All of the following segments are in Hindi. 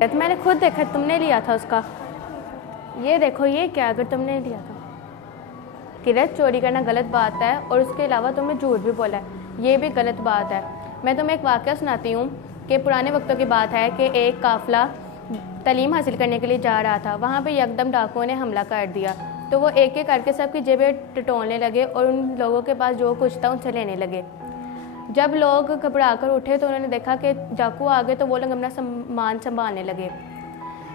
तो मैंने खुद देखा, तुमने लिया था उसका। ये देखो, ये क्या, अगर तुमने लिया था। किरत, चोरी करना गलत बात है और उसके अलावा तुमने झूठ भी बोला है, ये भी गलत बात है। मैं तुम्हें एक वाक़या सुनाती हूँ कि पुराने वक्तों की बात है कि एक काफ़िला तालीम हासिल करने के लिए जा रहा था। वहाँ पे यकदम डाकुओं ने हमला कर दिया, तो वो एक एक करके सबकी जेबें टटोलने लगे और उन लोगों के पास जो कुछ था उनसे लेने लगे। जब लोग घबरा कर उठे तो उन्होंने देखा कि डाकू आ गए, तो वो लोग अपना सामान संभालने लगे।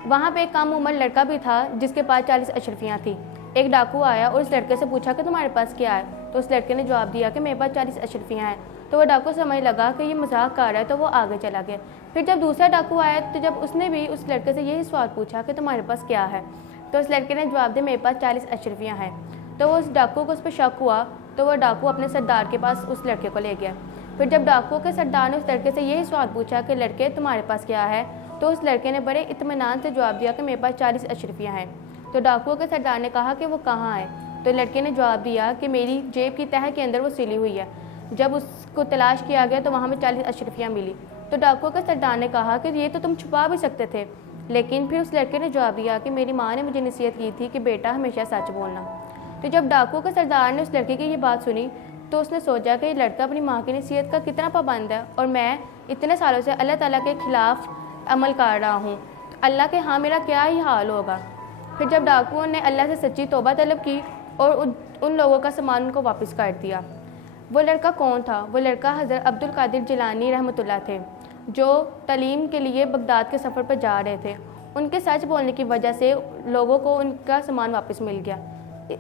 वहाँ पे एक कम उम्र लड़का भी था जिसके पास 40 अशरफियाँ थी। एक डाकू आया और उस लड़के से पूछा कि तुम्हारे पास क्या है, तो उस लड़के ने जवाब दिया कि मेरे पास 40 अशरफियाँ हैं। तो वो डाकू समझ लगा कि ये मजाक कर रहा है, तो वो आगे चला गया। फिर जब दूसरा डाकू आया तो जब उसने भी उस लड़के से यही सवाल पूछा कि तुम्हारे पास क्या है, तो उस लड़के ने जवाब दिया मेरे पास 40 अशरफियाँ हैं। तो उस डाकू को उस पर शक हुआ, तो वह डाकू अपने सरदार के पास उस लड़के को ले गया। फिर जब डाकू के सरदार ने उस लड़के से यही सवाल पूछा कि लड़के तुम्हारे पास क्या है, तो उस लड़के ने बड़े इत्मीनान से जवाब दिया कि मेरे पास 40 अशरफियाँ हैं। तो डाकुओं के सरदार ने कहा कि वो कहाँ है, तो लड़के ने जवाब दिया कि मेरी जेब की तह के अंदर वो सिली हुई है। जब उसको तलाश किया गया तो वहाँ में 40 अशरफियाँ मिली। तो डाकुओं के सरदार ने कहा कि ये तो तुम छुपा भी सकते थे, लेकिन फिर उस लड़के ने जवाब दिया कि मेरी माँ ने मुझे नसीहत की थी कि बेटा हमेशा सच बोलना। तो जब डाकुओं के सरदार ने उस लड़के की ये बात सुनी तो उसने सोचा कि ये लड़का अपनी माँ की नसीहत का कितना पाबंद है और मैं इतने सालों से अल्लाह ताला के ख़िलाफ़ अमल कर रहा हूँ, तो अल्लाह के हाँ मेरा क्या ही हाल होगा। फिर जब डाकुओं ने अल्लाह से सच्ची तौबा तलब की और उन लोगों का सामान उनको वापस कर दिया। वो लड़का कौन था? वो लड़का हज़रत अब्दुल कादिर जिलानी रहमतुल्लाह थे, जो तालीम के लिए बगदाद के सफ़र पर जा रहे थे। उनके सच बोलने की वजह से लोगों को उनका सामान वापस मिल गया।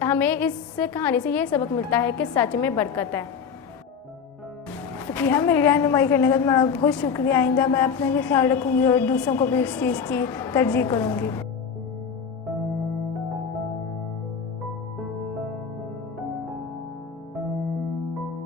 हमें इस कहानी से ये सबक मिलता है कि सच में बरकत है। फ़कीहा, मेरी रहनुमाई करने का तुम्हारा बहुत शुक्रिया। आइंदा मैं अपना भी ख्याल रखूँगी और दूसरों को भी इस चीज़ की तरजीह करूँगी।